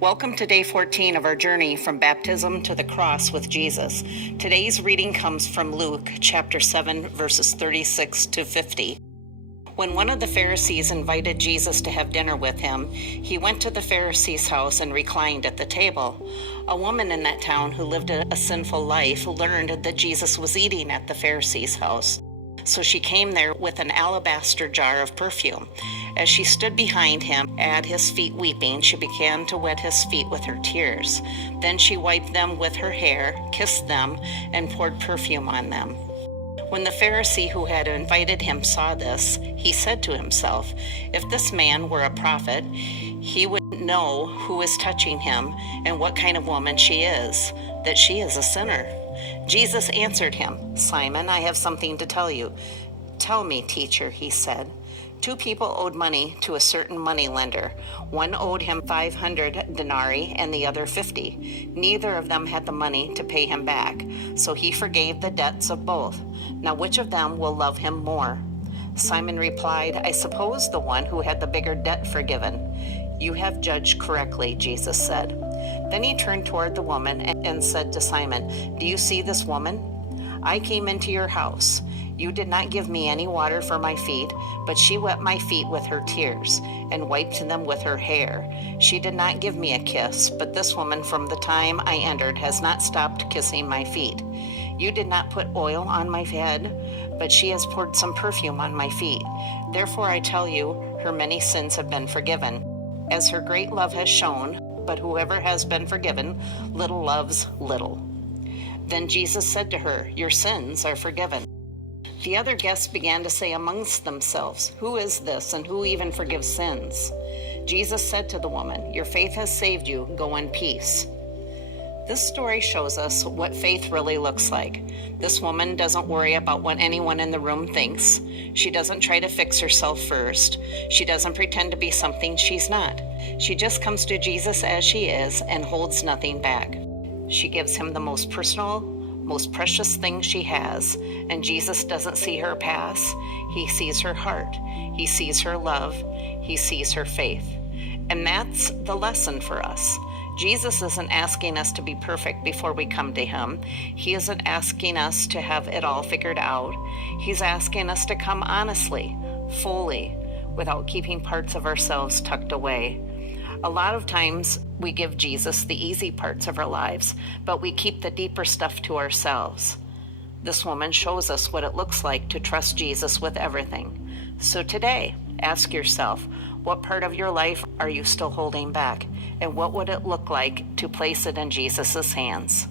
Welcome to day 14 of our journey from baptism to the cross with Jesus. Today's reading comes from Luke chapter 7, verses 36 to 50. When one of the Pharisees invited Jesus to have dinner with him, he went to the Pharisee's house and reclined at the table. A woman in that town who lived a sinful life learned that Jesus was eating at the Pharisee's house. So she came there with an alabaster jar of perfume. As she stood behind him at his feet weeping, she began to wet his feet with her tears. Then she wiped them with her hair, kissed them, and poured perfume on them. When the Pharisee who had invited him saw this, he said to himself, "If this man were a prophet, he would know who is touching him and what kind of woman she is, that she is a sinner." Jesus answered him, "Simon, I have something to tell you." "Tell me, teacher," he said. Two people owed money to a certain moneylender. One owed him 500 denarii and the other 50. Neither of them had the money to pay him back, so he forgave the debts of both. Now which of them will love him more? Simon replied, "I suppose the one who had the bigger debt forgiven." "You have judged correctly," Jesus said. Then he turned toward the woman and said to Simon, "Do you see this woman? I came into your house. You did not give me any water for my feet, but she wet my feet with her tears and wiped them with her hair. She did not give me a kiss, but this woman from the time I entered has not stopped kissing my feet. You did not put oil on my head, but she has poured some perfume on my feet. Therefore I tell you, her many sins have been forgiven, as her great love has shown, but whoever has been forgiven little loves little." Then Jesus said to her, "Your sins are forgiven." The other guests began to say amongst themselves, "Who is this, and who even forgives sins?" Jesus said to the woman, "Your faith has saved you. Go in peace." This story shows us what faith really looks like. This woman doesn't worry about what anyone in the room thinks. She doesn't try to fix herself first. She doesn't pretend to be something she's not. She just comes to Jesus as she is and holds nothing back. She gives him the most personal, most precious thing she has, and Jesus doesn't see her pass. He sees her heart. He sees her love. He sees her faith. And that's the lesson for us. Jesus isn't asking us to be perfect before we come to him. He isn't asking us to have it all figured out. He's asking us to come honestly, fully, without keeping parts of ourselves tucked away. A lot of times we give Jesus the easy parts of our lives, but we keep the deeper stuff to ourselves. This woman shows us what it looks like to trust Jesus with everything. So today, ask yourself, what part of your life are you still holding back? And what would it look like to place it in Jesus' hands?